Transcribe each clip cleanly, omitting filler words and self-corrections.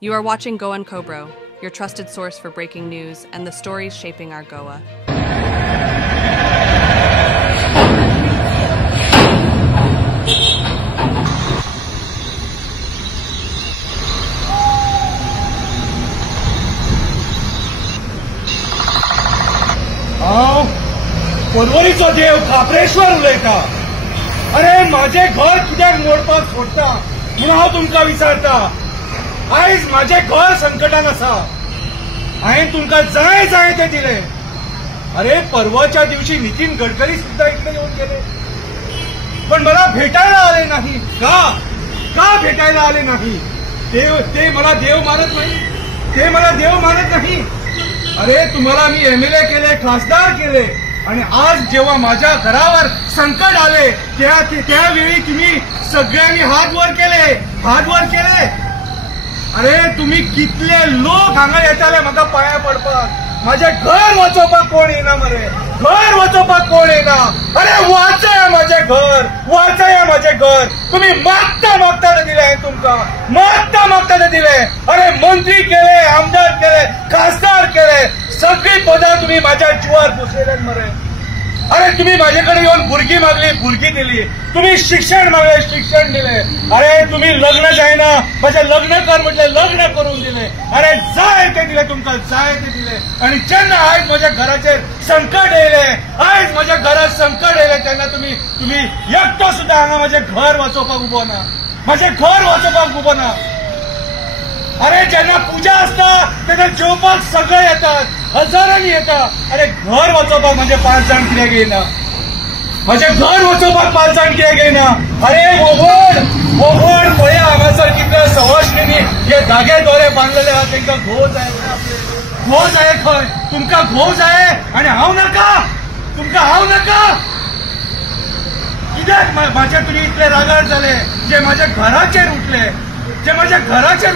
You are watching Goan Cobro, your trusted source for breaking news and the stories shaping our Goa. परवरीचो देव खापरेश्वर उलयता. अरे माझे घर कित्याक मोडपाक सोडटा म्हणून हांव तुमकां विचारता. आयज माझे घर संकटान आसा. हांवें तुमकां जाय जाय ते दिले. अरे परवाच्या दिवशी नितीन गडकरी सुद्धा इकडे येऊन गेले, पण मला भेटायला आले नाही. का भेटायला आले नाही? ते मला देव मानत नाही. ते मला देव मानत नाही. अरे तुम्हाला मी एमएलए केले, खासदार केले, आणि आज जेव्हा माझ्या घरावर संकट आले त्यावेळी तुम्ही सगळ्यांनी हात वर केले. अरे तुम्ही कितले लोक हांगा येताले म्हाका पाया पडपाक. माझे घर वाचोवपाक कोण येना मरे. घर वाचोवपाक कोण येना. अरे वाचया माझे घर. तुम्ही मागता ते दिले. हांवें तुमकां मागता ते दिले. अरे मंत्री केले, आमदार केले, खासदार केले, सगळी पदां तुम्ही माझ्या जीवार पुसलेल्यात मरे. अरे तुम्ही माझ्याकडे येऊन भुरगी मागली, भुरगी दिली. तुम्ही शिक्षण मागले, शिक्षण दिले. अरे तुम्ही लग्न जायना, माझे लग्न कर म्हटले, लग्न करून दिले. अरे जाय ते दिले तुमकां, जाय ते दिले. आणि जेन्ना आयज माझ्या घराचेर संकट येयले, आयज माझ्या घरात संकट येयले, तेन्ना तुम्ही एकटो सुद्धा हांगा माझे घर वाचोवपाक उबो ना. माझे घर वाचोवपाक उबो ना. अरे जेन्ना पूजा असता तेन्ना जेवपाक सगळे येतात, हजारांनी येतात. अरे घर वाचोवपाक माझे 5 जाण कित्याक येयना? माझे घर वाचोवपाक 5 जाण कित्याक येयना? अरे वोगोड पळया हांगासर कितले सवाश्रींनी हे धागे दोरे बांदलेले आहात. तांकां घोव जाय. घोव जाय खंय? तुमकां घोव जाय आनी हांव नाका? तुमकां हांव नाका? कित्याक माझे तुमी इतले रागार जाले जे माझ्या घराचेर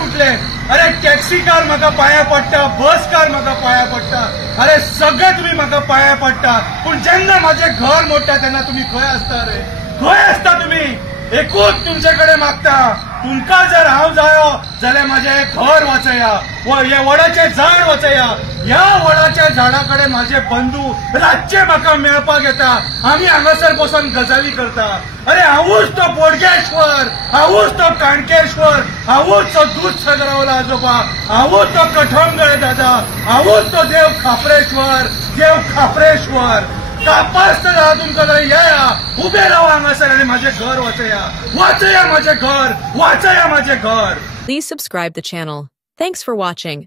उठले? अरे टॅक्सी कार म्हाका पाया पडटा, बस कार म्हाका पाया पडटा. अरे सगळे तुम्ही म्हाका पाया पडटा, पूण जेन्ना माझे घर मोडटा तेन्ना तुम्ही खंय आसता रे? खंय आसता तुम्ही? एकूच तुमचेकडे मागता. तुमकां जर हांव जायो जाल्यार माझे घर वाचया, हे वडाचे झाड वाचया. ह्या वडाच्या झाडाकडे माझे बंधू रातचे म्हाका मेळपाक येता. आम्ही हांगासर बसून गजाली करता. अरे हांवूच तो बोडगेश्वर, हांवूच तो काणकेश्वर, हांवूच तो दूधसागरावला आजोबा, हांवूच तो कठोंगळे दादा, हांवूच तो देव खापरेश्वर. कापास तर तुमकां जाल्यार येया, उबे रावा हांगासर आनी माझे घर वाचया माझे घर. Please subscribe the channel. Thanks for watching.